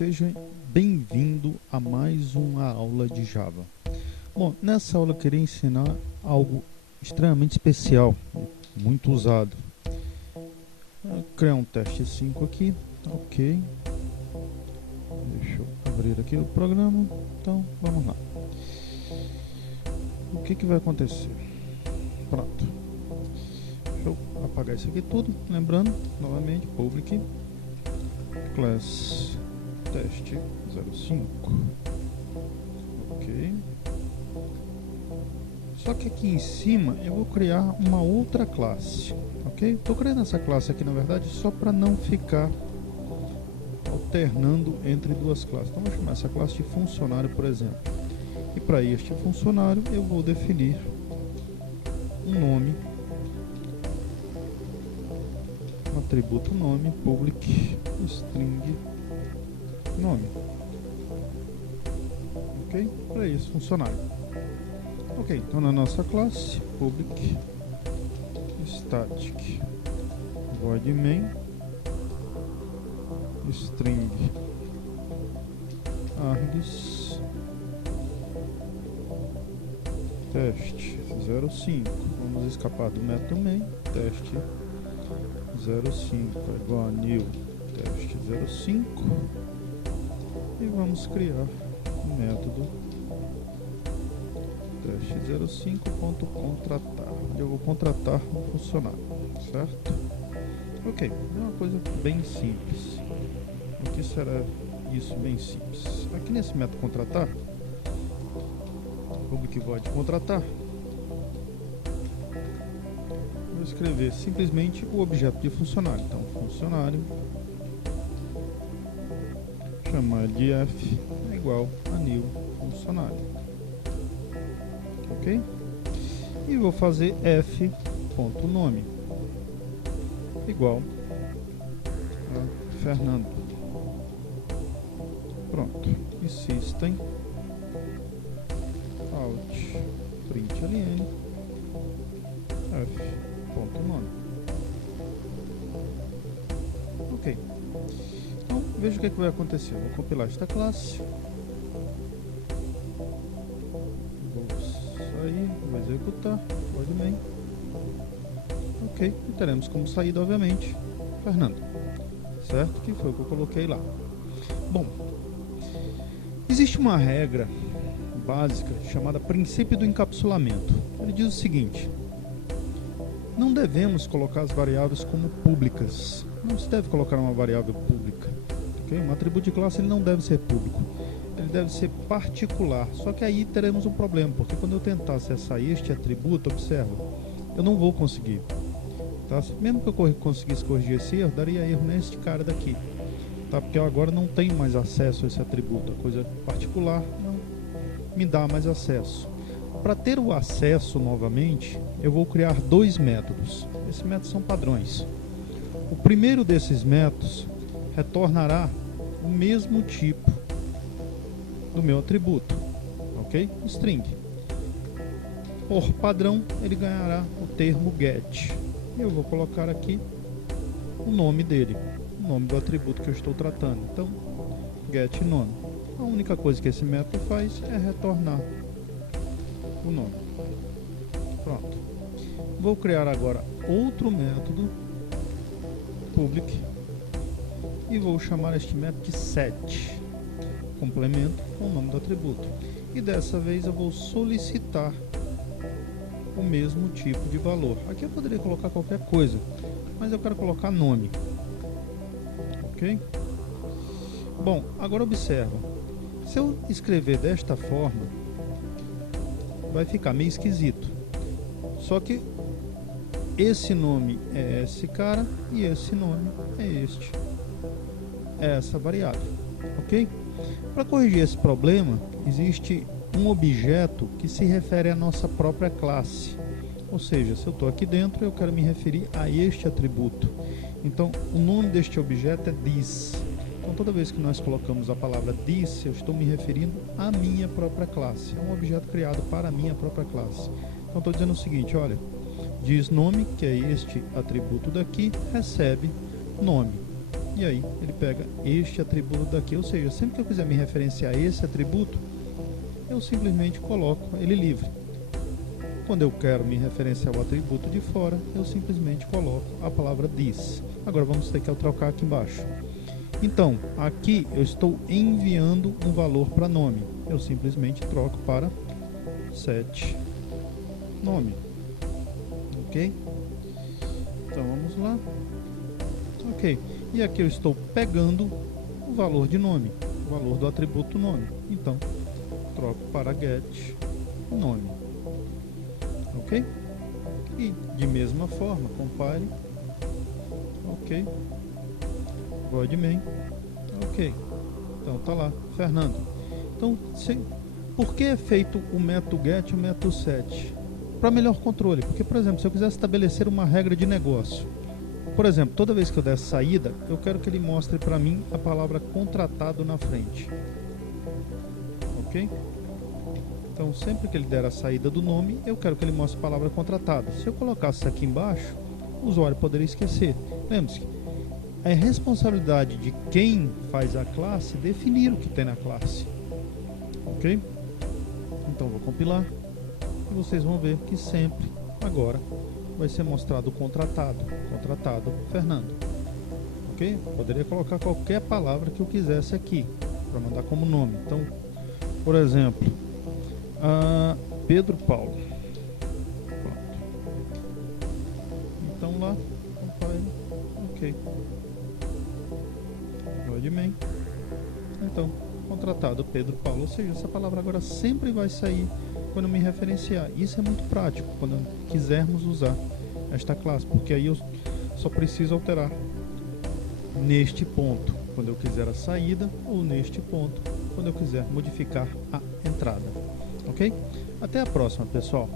Seja bem-vindo a mais uma aula de Java. Bom, nessa aula eu queria ensinar algo extremamente especial, muito usado. Vou criar um teste 5 aqui, ok. Deixa eu abrir aqui o programa, então vamos lá. O que vai acontecer? Pronto. Deixa eu apagar isso aqui tudo, lembrando, novamente, public class teste 05. Ok. Só que aqui em cima eu vou criar uma outra classe, ok? Estou criando essa classe aqui na verdade só para não ficar alternando entre duas classes. Então vou chamar essa classe de funcionário, por exemplo. E para este funcionário eu vou definir um nome, um atributo nome, public string nome, ok? Para esse funcionário. Ok, então na nossa classe public static void main string args teste 05. Vamos escapar do método main. Teste 05 é igual a new teste 05 e vamos criar o método teste 05.contratar, onde eu vou contratar um funcionário, certo? Ok, é uma coisa bem simples. O que será isso bem simples? Aqui nesse método contratar, public void contratar, vou escrever simplesmente o objeto de funcionário. Então, funcionário, chamar de f é igual a new funcionário, ok? E vou fazer f.nome igual a Fernando. Pronto. E system out println f.nome. Ok. Então veja o que vai acontecer. Vou compilar esta classe. Vou sair, vou executar. Pode bem. Ok. E teremos como saída, obviamente, Fernando. Certo? Que foi o que eu coloquei lá. Bom, existe uma regra básica chamada princípio do encapsulamento. Ele diz o seguinte: não devemos colocar as variáveis como públicas. Não se deve colocar uma variável pública. Okay? Um atributo de classe ele não deve ser público. Ele deve ser particular. Só que aí teremos um problema, porque quando eu tentar acessar este atributo, observa, eu não vou conseguir. Tá? Mesmo que eu conseguisse corrigir esse erro, daria erro neste cara daqui. Tá? Porque eu agora não tenho mais acesso a esse atributo. A coisa particular não me dá mais acesso. Para ter o acesso novamente, eu vou criar dois métodos. Esses métodos são padrões. O primeiro desses métodos retornará o mesmo tipo do meu atributo, ok? String. Por padrão, ele ganhará o termo get. Eu vou colocar aqui o nome dele, o nome do atributo que eu estou tratando. Então, get nome. A única coisa que esse método faz é retornar o nome. Pronto. Vou criar agora outro método public e vou chamar este método de set, complemento com o nome do atributo. E dessa vez eu vou solicitar o mesmo tipo de valor. Aqui eu poderia colocar qualquer coisa, mas eu quero colocar nome. Ok? Bom, agora observa. Se eu escrever desta forma, vai ficar meio esquisito. Só que esse nome é esse cara e esse nome é este. É essa variável. Ok? Para corrigir esse problema, existe um objeto que se refere à nossa própria classe. Ou seja, se eu estou aqui dentro, eu quero me referir a este atributo. Então, o nome deste objeto é this. Então, toda vez que nós colocamos a palavra this, eu estou me referindo à minha própria classe. É um objeto criado para a minha própria classe. Então, estou dizendo o seguinte, olha, diz nome, que é este atributo daqui, recebe nome. E aí ele pega este atributo daqui, ou seja, sempre que eu quiser me referenciar a esse atributo, eu simplesmente coloco ele livre. Quando eu quero me referenciar ao atributo de fora, eu simplesmente coloco a palavra this. Agora vamos ter que trocar aqui embaixo. Então, aqui eu estou enviando um valor para nome. Eu simplesmente troco para set nome. Ok? Então vamos lá. Ok. E aqui eu estou pegando o valor de nome, o valor do atributo nome. Então, troco para get nome. Ok? E de mesma forma, compare. Ok. Void main. Ok. Então tá lá, Fernando. Então, por que é feito o método get e o método set? Para melhor controle. Porque, por exemplo, se eu quiser estabelecer uma regra de negócio, por exemplo, toda vez que eu der saída, eu quero que ele mostre para mim a palavra contratado na frente. Ok? Então, sempre que ele der a saída do nome, eu quero que ele mostre a palavra contratado. Se eu colocasse isso aqui embaixo, o usuário poderia esquecer. Lembre-se, é responsabilidade de quem faz a classe definir o que tem na classe. Ok? Então, vou compilar. E vocês vão ver que sempre, agora, vai ser mostrado o contratado. Contratado Fernando. Ok? Poderia colocar qualquer palavra que eu quisesse aqui, para mandar como nome. Então, por exemplo, Pedro Paulo. Pronto. Então lá, ok. Void main. Então, contratado Pedro Paulo. Ou seja, essa palavra agora sempre vai sair quando eu me referenciar. Isso é muito prático quando quisermos usar esta classe, porque aí eu só preciso alterar neste ponto quando eu quiser a saída, ou neste ponto quando eu quiser modificar a entrada. Ok? Até a próxima, pessoal.